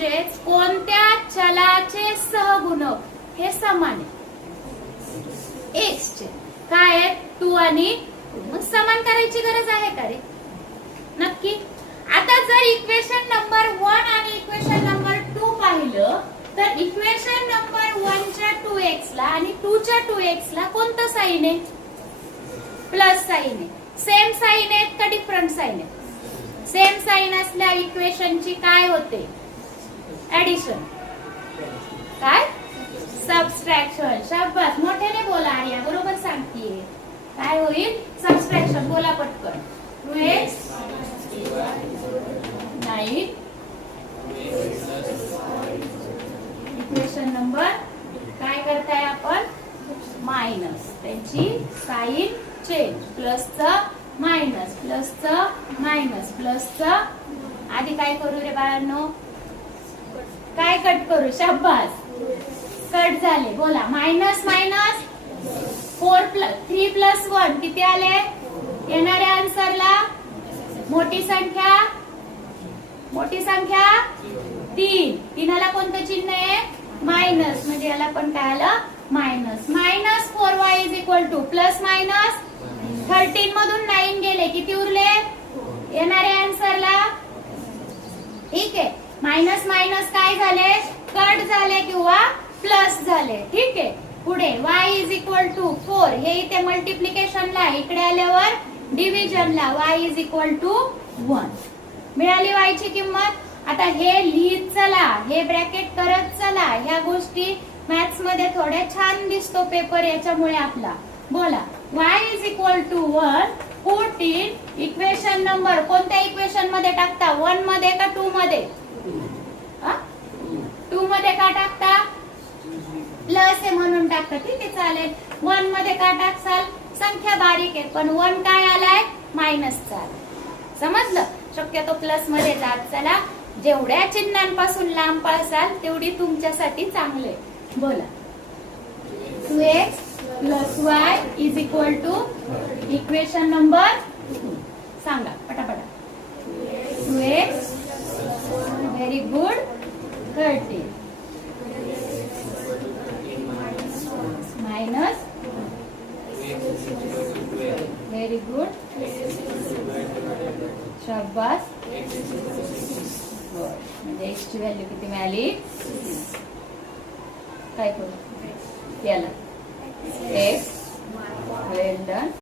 म्हणजेच कोणत्या चलाचे सहगुणक हे समान आहे एक्स चे काय आहेत 2 आणि 2. मग समान करायची गरज आहे का रे? नक्की. आता जर इक्वेशन नंबर 1 आणि इक्वेशन नंबर 2 पाहिलं तर इक्वेशन नंबर 1 च्या 2x ला आणि 2 च्या 2x ला कोणतं साइन आहे? प्लस साइन आहे. सेम साइन आहेत का डिफरंट साइन आहे? सेम साइन असल्या इक्वेशनची काय होते? ऍडिशन. काय? सबट्रॅक्शन. शाबास, मोठ्याने बोला आर्या, बरोबर सांगतीये. काय होईल? सबट्रॅक्शन. बोला पटकन. 2x 9 इक्वेशन नंबर काय करताय आपण? मायनस. त्यांची साइन चेंज. प्लसचं मायनस, प्लसचं मायनस, प्लसचं आधी काय करू रे बाळांनो? काय कट करू? शाबास, कट झाले. बोला. मायनस मायनस 3 प्लस 1 किती आले? येणाऱ्या आन्सरला मोठी संख्या 3. 3ला कोणतं चिन्ह आहे? मायनस. म्हणजे याला पण काय आलं? Minus. Minus 4y is equal two plus minus 13 मधून 9 गेले, किती उरले? येणाऱ्या आन्सरला. ठीक आहे. मायनस मायनस काय झाले? कट झाले किंवा प्लस झाले. ठीक आहे. पुढे y इज इक्वल टू 4. हे इथे मल्टिप्लिकेशनला, इकडे आल्यावर डिव्हिजनला. y इज इक्वल टू 1 मिळाली y ची किंमत. आता हे लिहित चला, हे ब्रॅकेट करत चला. ह्या गोष्टी मॅथ्स मध्ये थोड्या छान दिसतो पेपर याच्यामुळे आपला. बोला. y is equal to 1 14. Equation number कोणत्या इक्वेशन मध्ये टाकता? 1 मध्ये का 2 मध्ये? 2 मध्ये का टाकता? प्लस आहे म्हणून टाकता. ठीक आहे, चालेल. 1 मध्ये का टाकसाल? संख्या बारीक आहे, पण 1 काय आलाय? मायनसचा. समजलं? शक्यतो प्लस मध्ये जात चला. जेवढ्या चिन्हांपासून लांब पळसाल तेवढी तुमच्यासाठी चांगले. बोला. 2x plus y is equal to equation number सांगा पटापटा. 2x very good 13 minus very good शाबास. म्हणजे x ची व्हॅल्यू किती मिळाली? काय करू याला? x वेल डन.